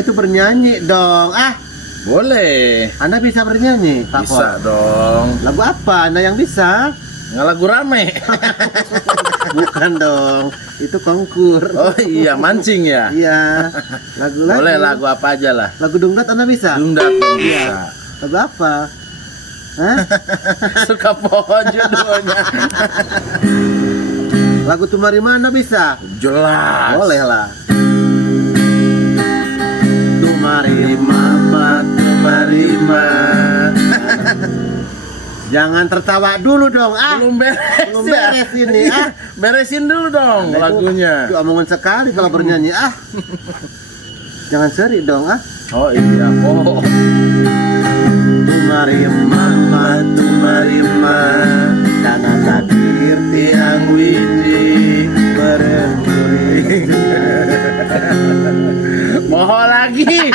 itu bernyanyi dong. Boleh. Anda bisa bernyanyi, Pak Bisa Pol? dong. Lagu apa Anda yang bisa? Nggak lagu rame. Bukan dong, itu konkur. Oh iya, mancing ya. Iya, lagu-lagu. Boleh lagu apa aja lah. Lagu dangdut Anda bisa? Dangdut dong Iya. bisa. Lagu apa? Hah? Suka pohon judulnya. Lagu Tumari Mana bisa? Jelas. Boleh lah. Tumari Mama, Tumari Ma. Jangan tertawa dulu dong. Belum beres. Belum beres ini. Beresin dulu dong Anda lagunya. Itu omongan sekali kalau bernyanyi. Jangan seri dong. Oh iya, oh. Tumari Mama, Tumari Ma. Karena takdir tiang wiji berengkuring. Mohon lagi.